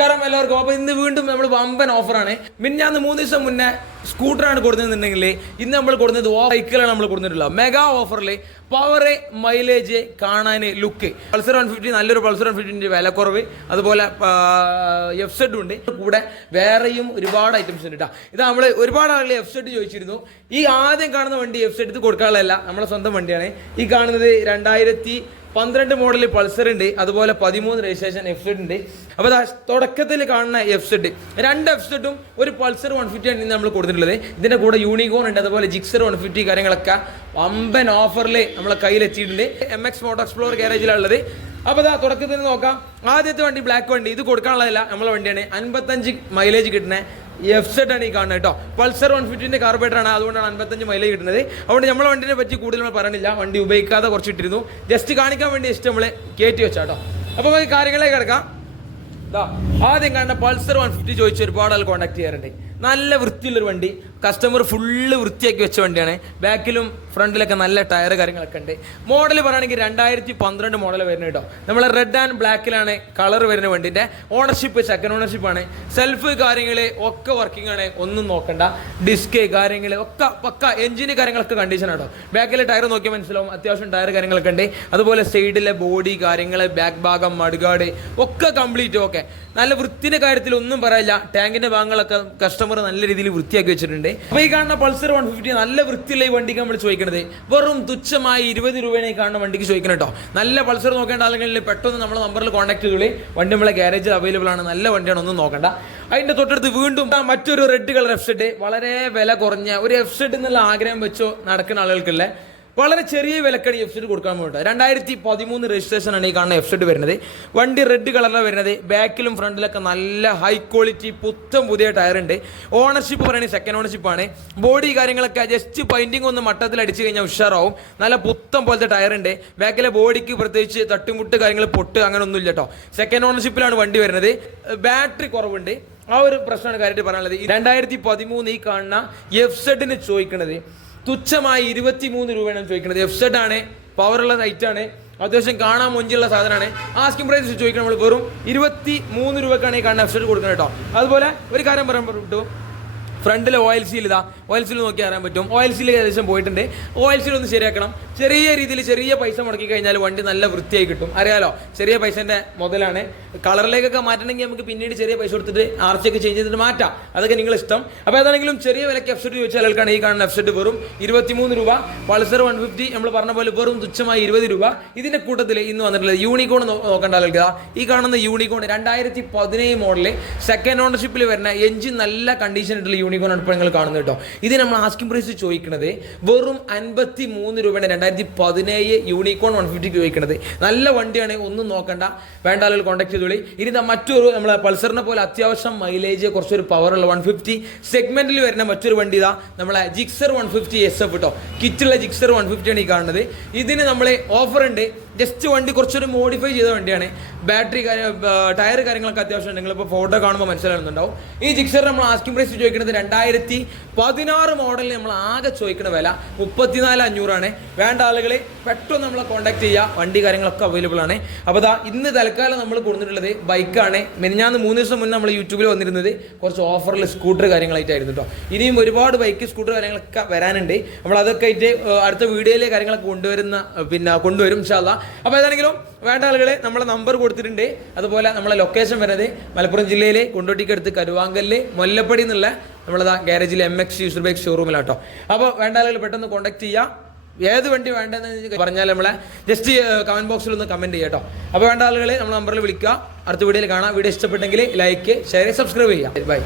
നമസ്കാരം എല്ലാവർക്കും. അപ്പോൾ ഇന്ന് വീണ്ടും നമ്മൾ വമ്പൻ ഓഫറാണ്. മിനിഞ്ഞാന്ന് 3 ദിവസം മുന്നേ സ്കൂട്ടറാണ് കൊടുക്കുന്നുണ്ടെങ്കിൽ ഇന്ന് നമ്മൾ കൊടുക്കുന്നത് ബൈക്കുകളാണ് നമ്മൾ കൊടുത്തിട്ടുള്ളത്. മെഗാ ഓഫറിൽ പവറ്, മൈലേജ്, കാണാൻ ലുക്ക്. പൾസർ 150 നല്ലൊരു പൾസർ 150 വില കുറവ്, അതുപോലെ FZ ഉണ്ട്. കൂടെ വേറെയും ഒരുപാട് ഐറ്റംസ് ഉണ്ട് കേട്ടോ. ഇത് നമ്മൾ ഒരുപാട് ആളുകൾ FZ ചോദിച്ചിരുന്നു. ഈ ആദ്യം കാണുന്ന വണ്ടി FZ എടുത്ത് കൊടുക്കാനുള്ളതല്ല, നമ്മളെ സ്വന്തം വണ്ടിയാണ്. ഈ കാണുന്നത് 2012 മോഡൽ പൾസർ ഉണ്ട്, അതുപോലെ 13 രജിസ്ട്രേഷൻ FZ ഉണ്ട്. അപ്പോൾ തുടക്കത്തിൽ കാണുന്ന FZ, 2 FZ-ഉം ഒരു പൾസർ 150 ആണ് നമ്മൾ കൊടുത്തിട്ടുള്ളത്. ഇതിൻ്റെ കൂടെ യൂണിക്കോൺ ഉണ്ട്, അതുപോലെ ജിക്സർ 150 കാര്യങ്ങളൊക്കെ വമ്പൻ ഓഫറിൽ നമ്മളെ കയ്യിലെത്തിയിട്ടുണ്ട്. MX മോട്ടോ എക്സ്പ്ലോർ ഗാരേജിലുള്ളത്. അപ്പോൾ തുടക്കത്തിൽ നോക്കാം. ആദ്യത്തെ വണ്ടി ബ്ലാക്ക് വണ്ടി, ഇത് കൊടുക്കാനുള്ളതല്ല, നമ്മളെ വണ്ടിയാണ്. 55 മൈലേജ് കിട്ടുന്ന FZ ആണ് ഈ കാണുന്നത് കേട്ടോ. പൾസർ 150 കാർബറേറ്ററാണ്, അതുകൊണ്ടാണ് 55 മൈലേജ് കിട്ടുന്നത്. അതുകൊണ്ട് നമ്മളെ വണ്ടിനെ പറ്റി കൂടുതൽ നമ്മൾ പറയണില്ല, വണ്ടി ഉപയോഗിക്കാതെ കുറച്ച് ഇട്ടിരുന്നു, ജസ്റ്റ് കാണിക്കാൻ വേണ്ടി ഇഷ്ടം നമ്മൾ കയറ്റി വെച്ചാൽ കേട്ടോ. അപ്പോൾ നമുക്ക് കാര്യങ്ങളിലേക്ക് കിടക്കാം. ആദ്യം കാണുന്ന പൾസർ 150 ചോദിച്ച് ഒരുപാട് ആൾ കോൺടാക്ട് ചെയ്യാറുണ്ട്. നല്ല വൃത്തിയുള്ളൊരു വണ്ടി, കസ്റ്റമർ ഫുള്ള് വൃത്തിയാക്കി വെച്ച വണ്ടിയാണ്. ബാക്കിലും ഫ്രണ്ടിലൊക്കെ നല്ല ടയർ കാര്യങ്ങളൊക്കെ ഉണ്ട്. മോഡൽ പറയുകയാണെങ്കിൽ 2012 മോഡൽ വരുന്നത് കേട്ടോ. നമ്മൾ റെഡ് ആൻഡ് ബ്ലാക്കിലാണ് കളർ വരുന്ന വണ്ടിൻ്റെ. ഓണർഷിപ്പ് സെക്കൻഡ് ഓണർഷിപ്പാണ്. സെൽഫ് കാര്യങ്ങൾ ഒക്കെ വർക്കിംഗ് ആണ്, ഒന്നും നോക്കണ്ട. ഡിസ്ക് കാര്യങ്ങൾ ഒക്കെ പക്ക, എഞ്ചിന് കാര്യങ്ങളൊക്കെ കണ്ടീഷൻ ആട്ടോ. ബാക്കിലെ ടയർ നോക്കിയാൽ മനസ്സിലാവും, അത്യാവശ്യം ടയർ കാര്യങ്ങളൊക്കെ ഉണ്ട്. അതുപോലെ സൈഡിലെ ബോഡി കാര്യങ്ങൾ, ബാക്ക് ഭാഗം, മഡ്ഗാർഡ് ഒക്കെ കംപ്ലീറ്റ് ഓക്കെ. നല്ല വൃത്തിൻ്റെ കാര്യത്തിൽ ഒന്നും പറയില്ല. ടാങ്കിൻ്റെ ഭാഗങ്ങളൊക്കെ കസ്റ്റമർ നല്ല രീതിയിൽ വൃത്തിയാക്കി വെച്ചിട്ടുണ്ട്. അപ്പോൾ ഈ കാണുന്ന പൾസർ 150 നല്ല വൃത്തിയുള്ള ഈ വണ്ടിക്ക് നമ്മൾ ചോദിക്കുന്നത് വെറും തുച്ഛമായി 20 രൂപയാണ് ഈ കാണുന്ന വണ്ടിക്ക് ചോദിക്കണം കേട്ടോ. നല്ല പൾസർ നോക്കേണ്ട ആളുകളിൽ പെട്ടെന്ന് നമ്മളെ നമ്പറിൽ കോൺടാക്ട് ചെയ്തോളി. വണ്ടി നമ്മളെ ഗാരേജിൽ അവൈലബിൾ ആണ്, നല്ല വണ്ടിയാണ്, ഒന്നും നോക്കണ്ട. അതിൻ്റെ തൊട്ടടുത്ത് വീണ്ടും മറ്റൊരു റെഡ് കളർ FZ, വളരെ വില കുറഞ്ഞ ഒരു FZ എന്നുള്ള ആഗ്രഹം വെച്ചോ നടക്കുന്ന ആളുകൾക്കുള്ള വളരെ ചെറിയ വിലക്കാണ് ഈ FZ കൊടുക്കാൻ വേണ്ടിയിട്ട്. 2013 രജിസ്ട്രേഷൻ ആണ് ഈ കാണുന്ന FZ വരുന്നത്. വണ്ടി റെഡ് കളറിലാണ് വരുന്നത്. ബാക്കിലും ഫ്രണ്ടിലൊക്കെ നല്ല ഹൈ ക്വാളിറ്റി പുത്തം പുതിയ ടയർ ഉണ്ട്. ഓണർഷിപ്പ് പറയുന്നത് സെക്കൻഡ് ഓണർഷിപ്പാണ്. ബോഡി കാര്യങ്ങളൊക്കെ ജസ്റ്റ് പെയിന്റിംഗ് ഒന്ന് മട്ടത്തിൽ അടിച്ചു കഴിഞ്ഞാൽ ഉഷാറാവും. നല്ല പുത്തം പോലത്തെ ടയർ ഉണ്ട്. ബാക്കിലെ ബോഡിക്ക് പ്രത്യേകിച്ച് തട്ടുമുട്ട് കാര്യങ്ങൾ പൊട്ട് അങ്ങനെ ഒന്നും ഇല്ല കേട്ടോ. സെക്കൻഡ് ഓണർഷിപ്പിലാണ് വണ്ടി വരുന്നത്. ബാറ്ററി കുറവുണ്ട്, ആ ഒരു പ്രശ്നമാണ് കാര്യമായിട്ട് പറയാനുള്ളത്. 2013 ഈ കാണുന്ന FZ ചോദിക്കുന്നത് തുച്ഛമായി 23 രൂപയാണ് ചോദിക്കുന്നത്. FZ ആണ്, പവറുള്ള സൈറ്റാണ്, അത്യാവശ്യം കാണാൻ മൊഞ്ചുള്ള സാധനമാണ്. ആസ്കിംഗ് പ്രൈസ് ചോദിക്കണം നമ്മൾ വെറും 23 രൂപക്കാണ് ഈ കാണുന്ന FZ കൊടുക്കുന്നത് കേട്ടോ. അതുപോലെ ഒരു കാര്യം പറയാൻ പറ്റും, ഫ്രണ്ടിലെ ഓയിൽ സീൽ ഓയിൽ സീൽ നോക്കി അറിയാൻ പറ്റും. ഓയിൽ സീൽ ഏകദേശം പോയിട്ടുണ്ട്. ഓയിൽ സീൽ ഒന്ന് ശരിയാക്കണം. ചെറിയ രീതിയിൽ ചെറിയ പൈസ മുടക്കി കഴിഞ്ഞാൽ വണ്ടി നല്ല വൃത്തിയായി കിട്ടും. അറിയാലോ, ചെറിയ പൈസൻ്റെ മുതലാണ്. കളറിലേക്കൊക്കെ മാറ്റണമെങ്കിൽ നമുക്ക് പിന്നീട് ചെറിയ പൈസ കൊടുത്തിട്ട് ആർച്ചൊക്കെ ചേഞ്ച് ചെയ്തിട്ട് മാറ്റാം, അതൊക്കെ നിങ്ങൾ ഇഷ്ടം. അപ്പോൾ ഏതാണെങ്കിലും ചെറിയ വിലയ്ക്ക് FZ ചോദിച്ചാൽ ആൾക്കാണ് ഈ കാണുന്ന FZ വെറും 23 രൂപ. പൾസർ 150 നമ്മൾ പറഞ്ഞ പോലെ വെറും തുച്ഛമായി 20 രൂപ. ഇതിൻ്റെ കൂട്ടത്തിൽ ഇന്ന് വന്നിട്ടുള്ളത് യൂണിക്കോൺ നോക്കേണ്ട ആൾക്കാ. ഈ കാണുന്ന യൂണിക്കോൺ 2017 മോഡല് സെക്കൻഡ് ഓണർഷിപ്പിൽ വരുന്ന എഞ്ചിൻ നല്ല കണ്ടീഷൻ ആയിട്ടുള്ള യൂണിക്കോൺ ആണ് ഇപ്പോൾ നിങ്ങൾ കാണുന്നത് കേട്ടോ. ഇത് നമ്മൾ ആസ്കിംഗ് പ്രൈസ് ചോദിക്കുന്നത് വെറും 53 രൂപയാണ്. 2017 യൂണിക്കോൺ 150 ചോദിക്കുന്നത്. നല്ല വണ്ടിയാണ്, ഒന്നും നോക്കണ്ട, വേണ്ട ആളുകൾ കോൺടാക്ട് ചെയ്തോളി. ഇനി മറ്റൊരു നമ്മളെ പൾസറിനെ പോലെ അത്യാവശ്യം മൈലേജ് കുറച്ചൊരു പവറുള്ള 150 സെഗ്മെന്റിൽ വരുന്ന മറ്റൊരു വണ്ടി ഇതാ നമ്മളെ ജിക്സർ 150 SF കേട്ടോ. കിറ്റുള്ള ജിക്സർ 150 ആണ് ഈ കാണുന്നത്. ഇതിന് നമ്മൾ ഓഫർ ഉണ്ട്. ജസ്റ്റ് വണ്ടി കുറച്ചൊരു മോഡിഫൈ ചെയ്ത വണ്ടിയാണ്. ബാറ്ററി ടയർ കാര്യങ്ങളൊക്കെ അത്യാവശ്യം നിങ്ങളിപ്പോൾ ഫോട്ടോ കാണുമ്പോൾ മനസ്സിലാകുന്നുണ്ടാവും. ഈ ജിക്സർ നമ്മൾ ആസ്കിംഗ് പ്രൈസ് ചോദിക്കുന്നത് 2016 മോഡലിൽ നമ്മൾ ആകെ ചോദിക്കുന്ന വില 34,500 ആണ്. വേണ്ട ആളുകൾ പെട്ടെന്ന് നമ്മളെ കോൺടാക്ട് ചെയ്യുക, വണ്ടി കാര്യങ്ങളൊക്കെ അവൈലബിൾ ആണ്. അപ്പോൾ ഇന്ന് തൽക്കാലം നമ്മൾ കൊടുത്തിട്ടുള്ളത് ബൈക്കാണ്. മിനിഞ്ഞാന്ന് 3 ദിവസം മുന്നേ നമ്മൾ യൂട്യൂബിൽ വന്നിരുന്നത് കുറച്ച് ഓഫറിൽ സ്കൂട്ടർ കാര്യങ്ങളായിട്ടായിരുന്നു കേട്ടോ. ഇനിയും ഒരുപാട് ബൈക്ക് സ്കൂട്ടർ കാര്യങ്ങളൊക്കെ വരാനുണ്ട്. നമ്മൾ അതൊക്കെ ആയിട്ട് അടുത്ത വീഡിയോയിലെ കാര്യങ്ങളൊക്കെ കൊണ്ടുവരും ഇൻഷാ അല്ലാഹ്. അപ്പോൾ ഏതാണെങ്കിലും വേണ്ട ആളുകളെ നമ്മളെ നമ്പർ കൊടുത്തിട്ടുണ്ട്. അതുപോലെ നമ്മളെ ലൊക്കേഷൻ വരുന്നത് മലപ്പുറം ജില്ലയിലെ കൊണ്ടോട്ടിക്കടുത്ത് കരുവാങ്കലിൽ മുല്ലപ്പടി എന്നുള്ള നമ്മളതാ ഗാരേജിലെ MX യൂസർ ബൈക്ക് ഷോറൂമിലാട്ടോ. അപ്പോൾ വേണ്ട ആളുകൾ പെട്ടെന്ന് കോൺടാക്ട് ചെയ്യുക. ഏത് വണ്ടി വേണ്ടതെന്ന് പറഞ്ഞാൽ നമ്മളെ ജസ്റ്റ് കമൻറ്റ് ബോക്സിൽ ഒന്ന് കമൻറ്റ് ചെയ്യാം കേട്ടോ. അപ്പോൾ വേണ്ട ആളുകൾ നമ്മൾ നമ്പറിൽ വിളിക്കുക. അടുത്ത വീഡിയോയിൽ കാണാം. വീഡിയോ ഇഷ്ടപ്പെട്ടെങ്കിൽ ലൈക്ക്, ഷെയർ, സബ്സ്ക്രൈബ് ചെയ്യുക. ബൈ.